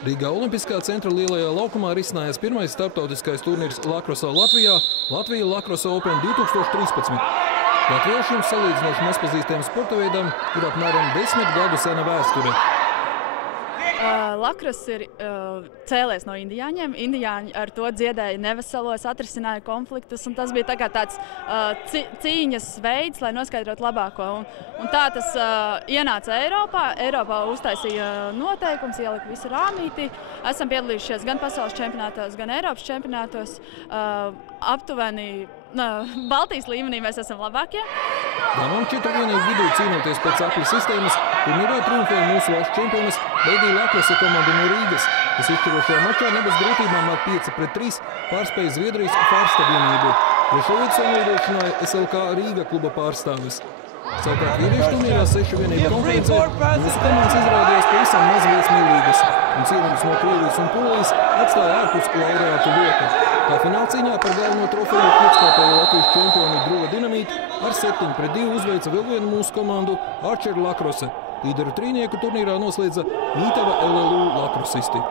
Rīgā Olimpiskā centra lielajā laukumā risinājās pirmais starptautiskais turnīrs Lakrosā Latvijā – Latvija Lakrosa Open 2013. Latviešiem salīdzinoši mazpazīstiem sporta veidam ir apmēram 10 gadu sena vēsture. Lakros ir cēlies no indiāņiem. Indiāņi ar to dziedēja neveselos, atrisināja konfliktus, un tas bija tāds cīņas veids, lai noskaidrotu labāko. Un tā tas ienāca Eiropā. Eiropā uztaisīja noteikums, ielika visu rāmītī. Esam piedalījušies gan pasaules čempionātos, gan Eiropas čempionātos. Aptuveni Baltijas līmenī mēs esam labākie. Damām četrvienību vidū cīnoties pēc akļu sistēmas, turnīrā triumfēja mūsu valsts čempionas Leidija Lakrose komanda no Rīgas, kas izšķirošajā mačā ne bez grūtībām ar 5-3 pārspēja Zviedrijas Fārsta vienību. Trešo vietu nodrošināja SLK Rīga kluba pārstāvis. Savukārt vīriešu turnīrā 6 vienību konferencē mūsu komandas izrādījās pavisam maz viesmīlīgas, un cienījums no Krievijas un Polijas atstāja ārpus laureātu vietu. Tā finālcīņā par galveno trofeju pieckārtējo Latvijas čempionu Druva Dinamītu ar 7-2 uzveica vēl vienu mūsu komandu Arčer Lakrose. Līderu trīnieku turnīrā noslēdza Mītava LLU lakrosisti.